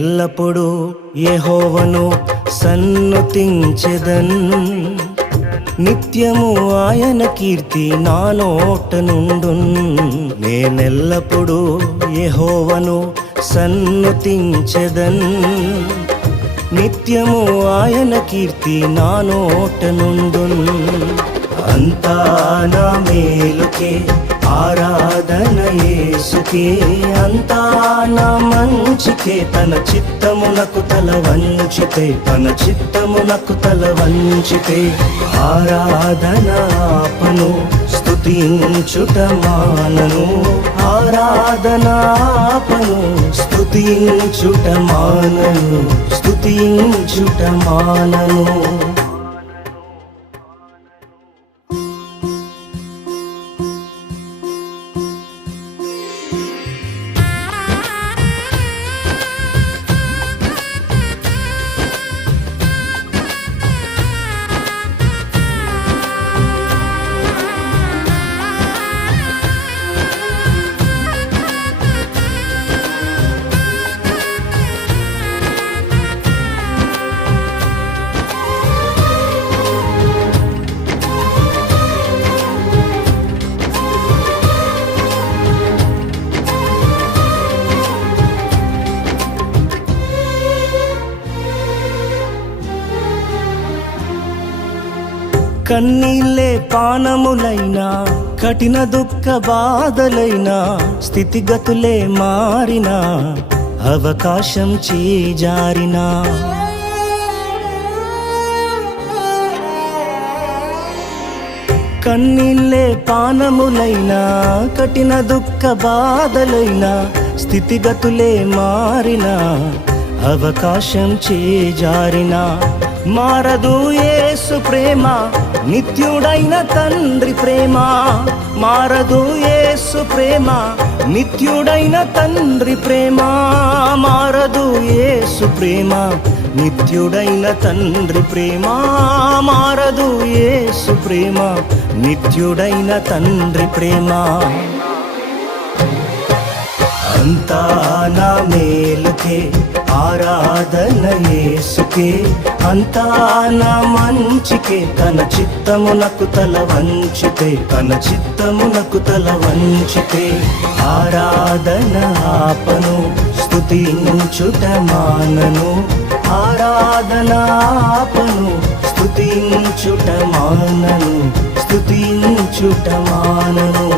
నేనెల్లప్పుడూ యెహోవాను సన్నుతించెదన్, నిత్యము ఆయన కీర్తి నా నోట నుండున్. నేనెల్లప్పుడూ యెహోవాను సన్నుతించెదన్, నిత్యము ఆయన కీర్తి నా నోట నుండున్. అంతా నా మేలుకే ఆరాధన యేసుకే, అంతా నా మంచికే. తన చిత్తమునకు తల వంచితే, తన చిత్తమునకు తల వంచితే ఆరాధన ఆపను, స్తుతించుట మానను. ఆరాధన ఆపను, స్తుతించుట మానను, స్తుతించుట మానను. కన్నీళ్ళే పానములైనా, కఠిన దుఃఖ బాధలైనా, స్థితిగతులే మారినా, అవకాశం చేజారినా, కన్నీళ్ళే పానములైనా, కఠిన దుఃఖ బాధలైనా, స్థితిగతులే మారినా, అవకాశం చేజారినా, మారదు యేసు ప్రేమ, నిత్యుడైన తండ్రి ప్రేమ. మారదు యేసు ప్రేమ, నిత్యుడైన తండ్రి ప్రేమ. మారదు యేసు ప్రేమ, నిత్యుడైన తండ్రి ప్రేమ. మారదు యేసు ప్రేమ, నిత్యుడైన తండ్రి ప్రేమ. అంతా నా మేలుకే ఆరాధన యేసుకే, అంతా నా మంచికే. తన చిత్తమునకు తల వంచితే, తన చిత్తమునకు తల వంచితే ఆరాధన ఆపను, స్తుతించుట మానను. ఆరాధన ఆపను, స్తుతించుట మానను, స్తుతించుట మానను.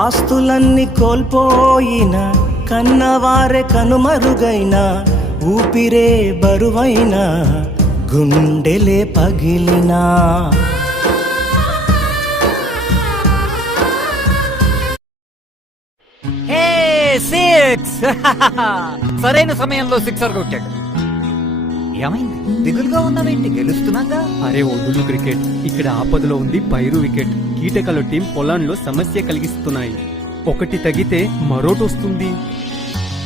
ఆస్తులన్నీ కోల్పోయిన, కన్నవారే కనుమరుగైన, ఊపిరే బరువైన, గుండెలే పగిలినా, సరైన సమయంలో సిక్సర్ కొట్టాడు. ఏమైంది? దిగులుగా ఉన్నావేంటి? గెలుస్తున్నాగా. అరే వదులు క్రికెట్, ఇక్కడ ఆపదలో ఉంది పైరు వికెట్. కీటకాల టీం పొలాల్లో సమస్య కలిగిస్తున్నాయి. ఒకటి తగితే మరోటి వస్తుంది.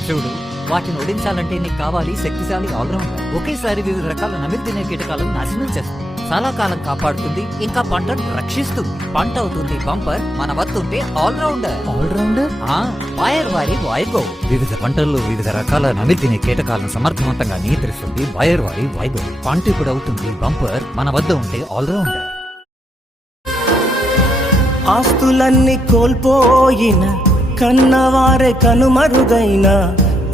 చూడు, వాటిని ఓడించాలంటే నీకు కావాలి శక్తిశాలి ఆల్రౌండర్. ఒకేసారి వివిధ రకాల నమిలి తినే కీటకాలను నాశనం చేస్తుంది, చాలా కాలం కాపాడుతుంది, ఇంకా పంటను రక్షిస్తుంది. పంట అవుతుంది బంపర్, మన వత్తుంటే ఆల్రౌండర్. ఆల్రౌండర్ బాయర్ వారి వైభవ్ వివిధ పంటల్లో వివిధ రకాల నమిలి తినే కీటకాలను సమర్థవంతంగా నియంత్రిస్తుంది. బాయర్ వారి వైభవ్ పంట ఇప్పుడు అవుతుంది బంపర్, మన వద్ద ఉంటే ఆల్రౌండర్. ఆస్తులన్నీ కోల్పోయిన, కన్నవారే కనుమరుగైన,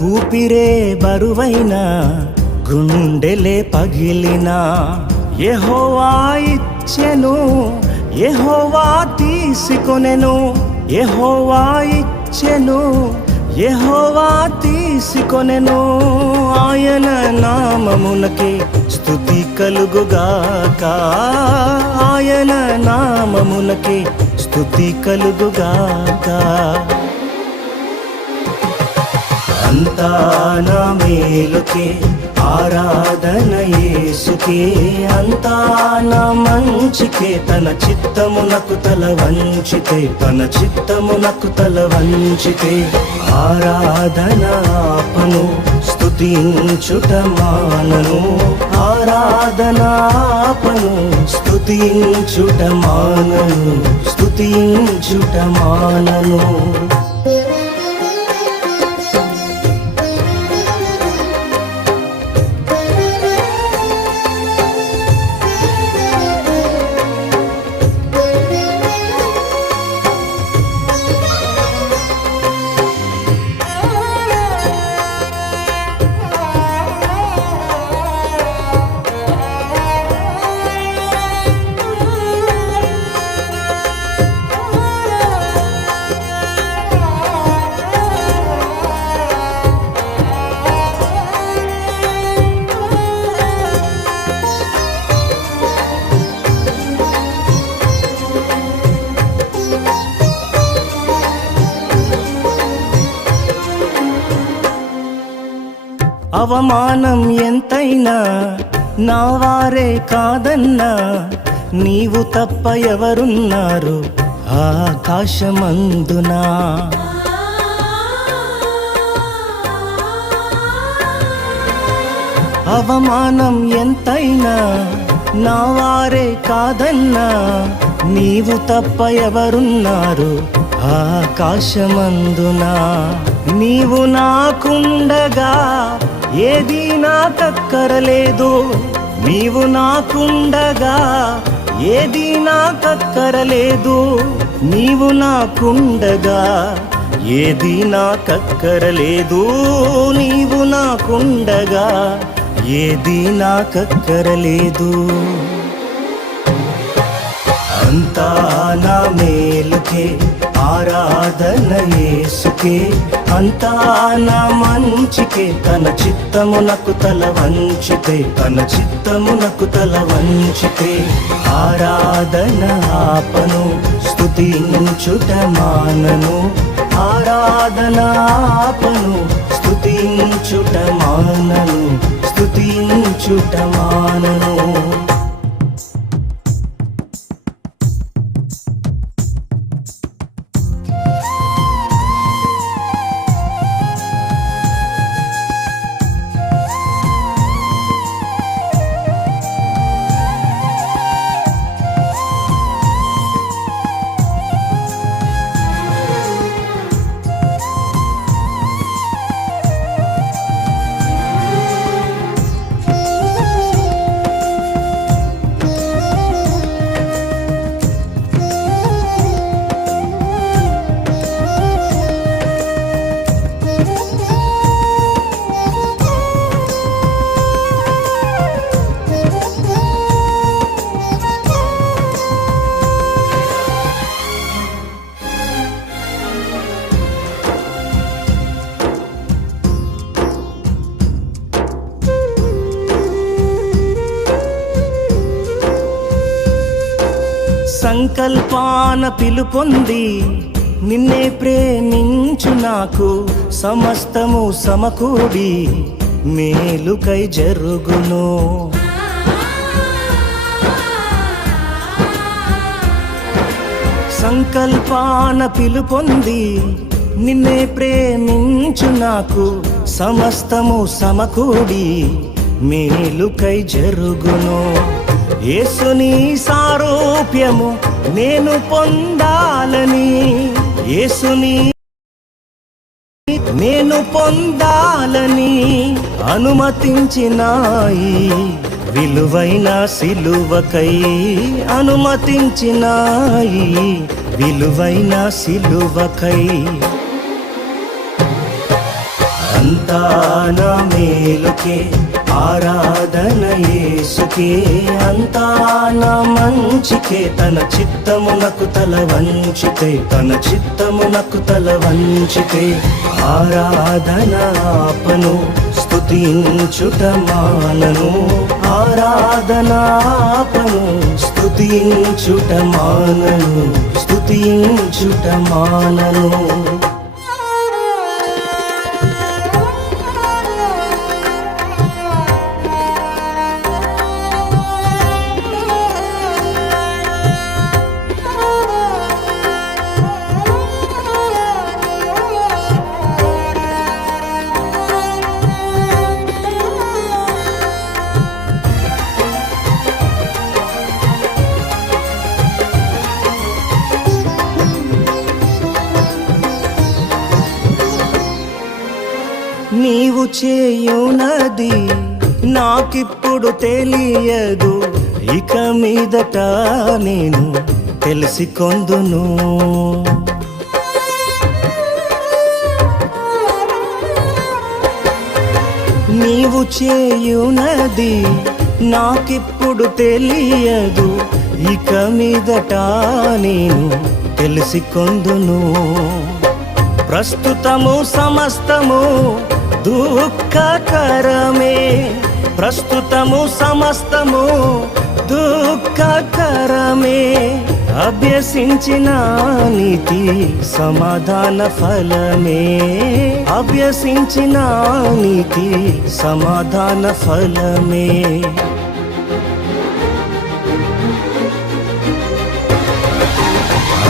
ఊపిరే బరువైన, గుండెలే పగిలినా, యెహోవా ఇచ్చెను, యెహోవా తీసుకొనెను. యెహోవా ఇచ్చెను, యెహోవా తీసుకొనెను. ఆయన నామమునకే స్తుతి కలుగుగాక, ఆయన నామమునకే స్తుతి కలుగుగాక. అంతా నా మేలుకే ఆరాధన యేసుకే, అంతా నా మంచికే, తన చిత్తమునకు తల వంచితే, తన చిత్తమునకు తల వంచితే, ఆరాధన ఆపను స్తుతించుట మానను, ఆరాధన ఆపను స్తుతించుట మానను, స్తుతించుట మానను. అవమానం ఎంతైనా నా వారే కాదన్నా, నీవు తప్ప ఎవరున్నారు ఆకాశమందునా. అవమానం ఎంతైనా నా వారే కాదన్నా, నీవు తప్ప ఎవరున్నారు ఆకాశమందునా. నీవు నాకుండగా ఏది నాకక్కరలేదు, నీవు నాకుండగా ఏది నాకక్కరలేదు, నీవు నాకుండగా ఏది నాకక్కరలేదు, నీవు నాకుండగా ఏది నాకక్కరలేదు. అంతా నా మేలుకే ఆరాధన యేసుకే, అంతా నా మంచికే, తన చిత్తమునకు తల వంచితే, తన చిత్తమునకు తల వంచితే, ఆరాధన ఆపను స్తుతించుట మానను, ఆరాధన ఆపను స్తుతించుట మానను, స్తుతించుట మానను. సంకల్పాన పిలుపొంది నిన్నే ప్రేమించు నాకు, సమస్తము సమకూడి మేలుకై జరుగును. సంకల్పాన పిలుపొంది నిన్నే ప్రేమించు నాకు, సమస్తము సమకూడి మేలుకై జరుగును. యేసుని సారూప్యము నేను పొందాలని, యేసుని నేను పొందాలని అనుమతించినాయి, విలువైన సిలువకై అనుమతించినాయి, విలువైన సిలువకై. అంతా నా మేలుకే ఆరాధన యేసుకే, అంతా నా మంచికే, తన చిత్తమునకు తల వంచితే, తన చిత్తమునకు తల వంచితే, ఆరాధన ఆపను స్తుతించుట మానను, ఆరాధనాపను స్తుతించుట మానను, స్తుతించుట మానను. నీవు చేయునది నాకిప్పుడు తెలియదు, ఇక మీదట నేను తెలిసికొందును. నీవు చేయునది నాకిప్పుడు తెలియదు, ఇక మీదట నేను తెలిసికొందును. ప్రస్తుతము సమస్తము దుఃఖకరమే, ప్రస్తుతము సమస్తము దుఃఖకరమే. అభ్యసించిన నీతి సమాధాన ఫలమే, అభ్యసించిన నీతి సమాధాన ఫలమే.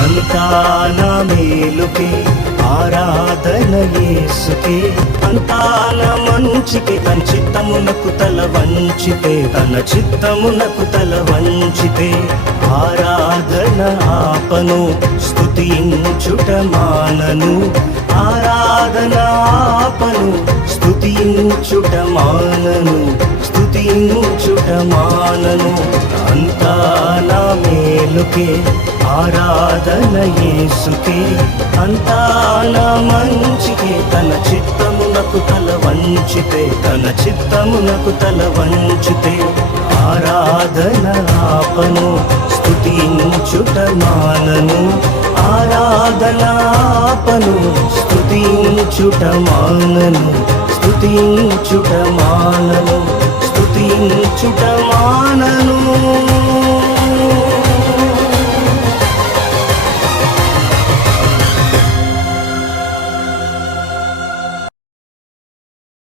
అంతా నా మేలుకే ఆరాధన యేసుకే, అంతా నా మంచికే. తన చిత్తమునకు తల వంచితే, తన చిత్తమునకు తల వంచితే. ఆరాధన ఆపను స్తుతించుట మానను, ఆరాధన ఆపను స్తుతించుట మానను, స్తుతించుట మానను. అంతా నా మేలుకే ఆరాధన యేసుకే, అంతా నా మంచికే. తన చిత్తమునకు తల వంచితే, తన చిత్తమునకు తల వంచితే. ఆరాధన ఆపను స్తుతించుట మానను, ఆరాధన ఆపను స్తుతించుట మానను, స్తుతించుట మానను, స్తుతించుట మానను.